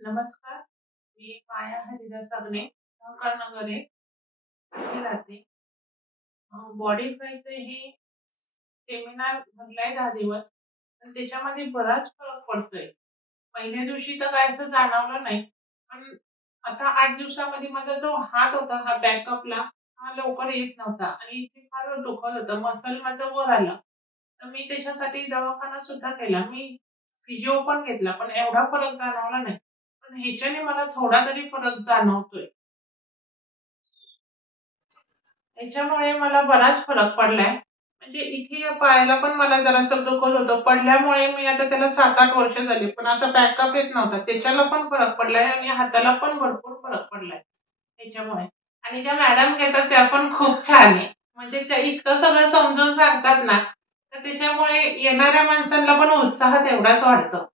नमस्कार. मी माया हरिदास अग्ने, सहकारनगर आहे, इथे राहते. बॉडी फ्रायचं हे सेमिनार भरलाय 10 दिवस. पण त्याच्यामध्ये बराच फरक पडतोय. पहिल्या दिवशी तर काय असं जाणवलं नाही. पण आता 8 दिवसामध्ये माझा जो हात होता, हा बॅकअपला, हा लवकर येत नव्हता आणि इथे फार दुखत होतं. मसल माझं वर आलं. तर मी त्याच्यासाठी दवाखाना सुद्धा केला. मी फिजिओ पण घेतला, पण एवढा फरक जाणवला नाही. पण ह्याच्याने मला थोडा तरी फरक जाणवतोय. ह्याच्यामुळे मला बराच फरक पडलाय. म्हणजे इथे या पायाला पण मला जरासं दुखत होतं. पडल्यामुळे मी आता त्याला 7-8 वर्ष झाली. पण असा बॅकअप येत नव्हता. त्याच्याला पण फरक पडलाय आणि हाताला पण भरपूर फरक पडलाय त्याच्यामुळे. आणि ज्या मॅडम घेतात त्या पण खूप छान आहे. म्हणजे त्या इतकं सगळं समजून सांगतात ना, तर त्याच्यामुळे येणाऱ्या माणसांना पण उत्साह तेवढाच वाढतो.